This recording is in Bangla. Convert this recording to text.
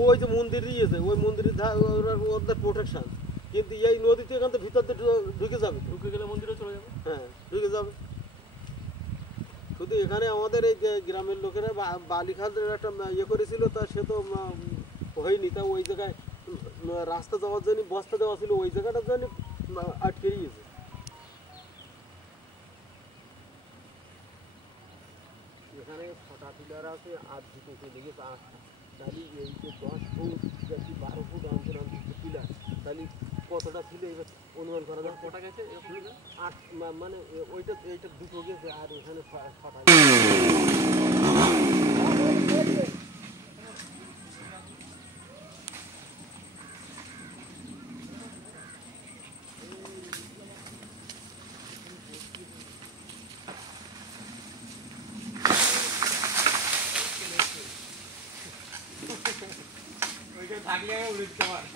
ওই যে মন্দির দিয়েছে ওই মন্দিরের ওদের প্রোটেকশন, কিন্তু এই নদীতে এখান থেকে ভিতর দিয়ে ঢুকে যাবে, ঢুকে গেলে মন্দিরে চলে যাবে। হ্যাঁ ঢুকে যাবে। শুধু এখানে আমাদের এই যে গ্রামের লোকেরা বালি খালের একটা ইয়ে করেছিল, তা সে তো হয়নি, তা ওই জায়গায় রাস্তা যাওয়ার জন্য বস্তা দেওয়া ছিল, ওই জায়গাটার জন্য আটকে গিয়েছে। এখানে 6টা পিলার আছে আর দুটো চলে গেছে 8টা, তাহলে এই যে 10 ফুট কি 12 ফুট অন্তর অন্তর পিলার, তাহলে কতটা ছিল এবার অনুমান করা যায়? কটা গেছে 8, মানে ওইটা এইটা দুটো গেছে আর এখানে 6টা। থাকলে উড়ে দিতে পারে।